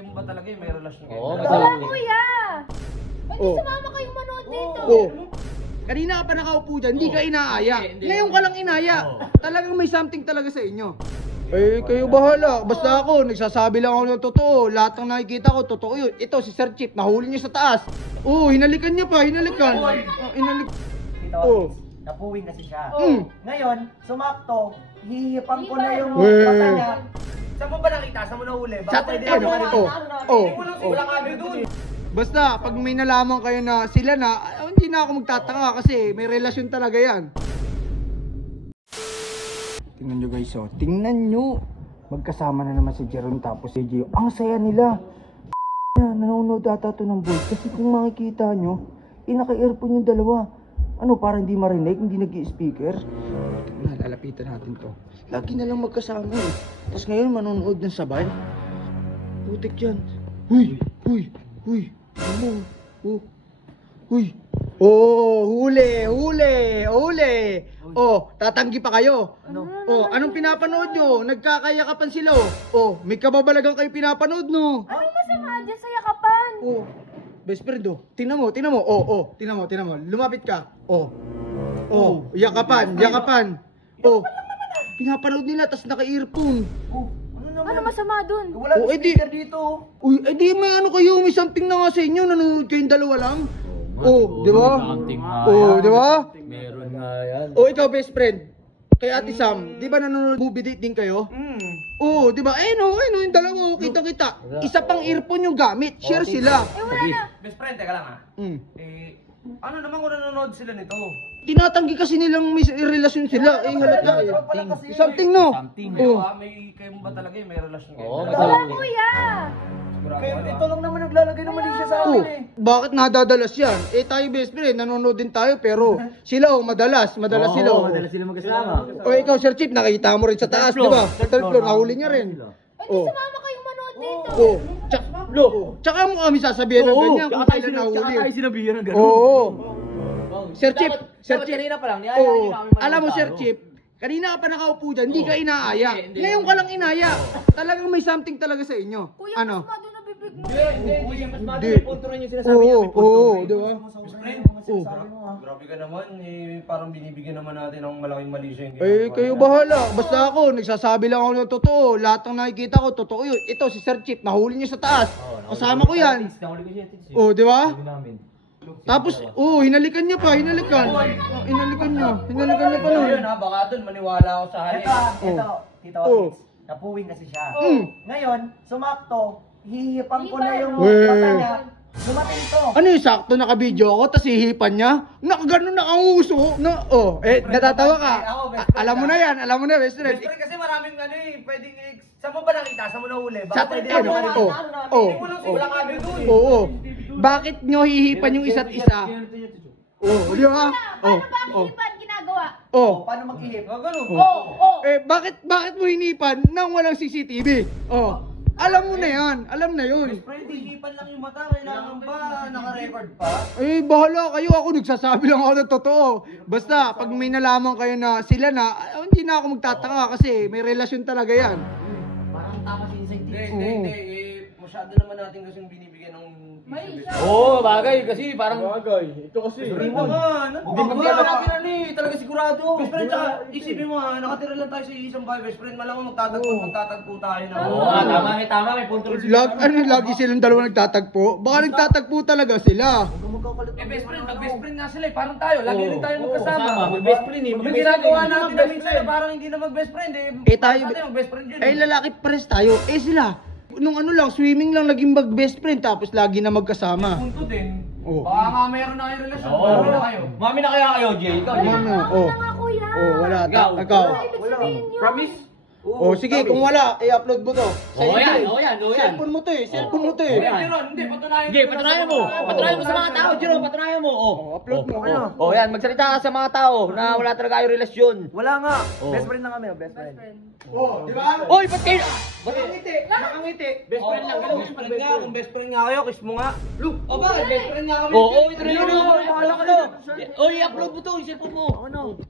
kayo mo ba talaga yung may relasyon kayo? Oo, Wala kuya! Ba't di sumama kayong manood dito? Kanina ka pa nakaupo dyan, hindi ka inaaya. Ngayon ka lang inaya. Talagang may something talaga sa inyo. Eh, kayo bahala. Basta ako, nagsasabi lang ako ng totoo. Lahat ng nakikita ko, totoo yun. Ito, si Sir Chip, nahuli niya sa taas. Hinalikan niya pa, hinalikan. Kita napuwing kasi siya. Ngayon, sumakto, hihipang ko na yung Weh. mata niya. Saan mo ba nakita? Saan mo nahuli? Sa pwede ano? Hindi mo lang sila kagad dun. Basta, pag may nalaman kayo na sila na, hindi na ako magtataka kasi may relasyon talaga yan. Tingnan nyo guys, tingnan nyo. Magkasama na naman si Jeron tapos si Gio. Ang saya nila. Nanonood ata to ng board. Kasi kung makikita nyo, naka-earphone yung dalawa. Para hindi marinig, hindi nag-i-speaker. Lalapitan natin to. Lagi na lang magkasama eh. Tapos ngayon manonood ng sabay. Putik yan. Huy. Huli. Tatanggi pa kayo. Anong pinapanood nyo? Nagkakayakapan sila. May kababalagang kayo pinapanood, no? Anong masama dyan sa yakapan? Best friend, tingnan mo. Tingnan mo. Lumapit ka. Yakapan. Pinapanood nila, tas naka-earphone. Ano masama dun? Wala Oh, speaker dito. Edi may kayo, may something na nga sa inyo, nanonood kayong dalawa lang. Di ba? Di ba? Meron nga yan. Ikaw best friend. Kay Ate Sam, di ba nanonood movie date din kayo? Di ba? Ayun yung dalawa, kita. Isa pang earphone yung gamit, share sila. Wala na. Best friend, teka lang ha. Ano naman kung nanonood sila nito? Tinatanggi kasi nilang may relasyon sila. Halata eh. Something, no? May kayo mo ba talaga yung may relasyon kayo? Oo, Wala kuya! Kaya ito lang naman naglalagay ng mali siya sa akin eh. Bakit nadadalas yan? Tayo best friend, nanonood din tayo pero sila madalas sila. Madalas sila magkasama. Ikaw Sir Chip, nakita mo rin sa taas, di ba? Sa third floor, nahuli niya rin. Ba't di sumama kayong manood dito? Tsaka mo kami sasabihin ng ganyan kung kailan nahuli. Tsaka tayo sinabihan ng gano'n. Sir Chip, kanina pa lang, niaya nyo namin alam mo Sir Chip, kanina ka pa nakaupo dyan, hindi ka inaaya. Ngayon ka lang inaya. Talagang may something talaga sa inyo. Kuya, Ano? masama dun na bibig mo. Kuya, mas madali may punto rin yung sinasabi niya. May punto rin. Di ba? Grabe ka naman, parang binibigyan naman natin ng malaking mali siya. Kayo bahala. Basta ako, nagsasabi lang ako ng totoo. Lahat ng nakikita ko, totoo yun. Ito, si Sir Chip, nahuli niya sa taas. Kasama ko yan. Nahuli ko siya. Di ba? Nahuli namin. Tapos, hinalikan niya pa, hinalikan niya pa nun. Ayun ha, baka dun maniwala ako sa hali. Ito, Tito Otis, napuwing kasi siya. Ngayon, sumakto, hihipang ko na yung mata niya. Dumating to. Ano yung sakto nakabidyo ako, tas hihipan niya? Nakaganon nakanguso. Natatawa ka. Alam mo na yan, best friend. Best friend kasi maraming pwedeng saan mo ba nakita? Saan mo nahuli? Sa Baka pwede ano? naman. Hindi mo lang sila kagad dun. Bakit nyo hihipan yung isa't isa? Di ba? Paano ba ang hipan ginagawa? Paano mag-ihip? Ganun. Bakit mo hinipan nang walang CCTV? Alam mo na yan, alam na yun. Friend, hihipan lang yung mata. Kailangan ba naka-record pa? Bahala kayo, ako nagsasabi lang ako ng totoo. Basta, pag may nalaman kayo na sila na, hindi na ako magtataka kasi may relasyon talaga yan. Parang tama si Inside Tips. Hindi. Masyado naman natin kasing binibigyan ng... Bagay kasi parang... Ito kasi. Hindi mo natin talaga sigurado. Best friend, tsaka isipin mo nakatira lang tayo sa isang bahay. Best friend, malamang magtatagpo tayo na. Tama, may punto rin sila. Lagi silang dalawa nagtatagpo? Baka nagtatagpo talaga sila. Best friend, mag-best friend nga sila parang tayo. Lagi rin tayo magkasama. Mag-best friend Yung ginagawa natin na minsan na parang hindi na mag-best friend Tayo, mag-best friend yun. lalaki pares tayo. Sila. Nung swimming lang naging mag-best friend tapos lagi na magkasama. Punto din. Baka nga meron na kayo relasyon. Marami na kayo. Mami na kaya kayo, Jay? Ikaw, Jay? Wala nga kuya. Wala. Ikaw. Ikaw. Wala ibig sabihin yun. Promise? Sige, kung wala, i-upload mo to. Yan. Cellphone mo to eh. Hindi, patunayan. Jay, patunayan mo. Patunayan mo sa mga tao, Jero. Patunayan mo. Upload mo. Yan, magsalita ka sa mga tao na wala talaga kayo relasyon. Wala nga. Best friend na kami, best friend. Di ba? Oy, ba't kayo? Nakangiti. Best friend lang kayo. Best friend nga. Kung best friend nga kayo, kiss mo nga. Look, bakit? Best friend nga kami. Ito rin yun. Bahala ka na. Oy, upload mo to. I-cellphone mo. Ano?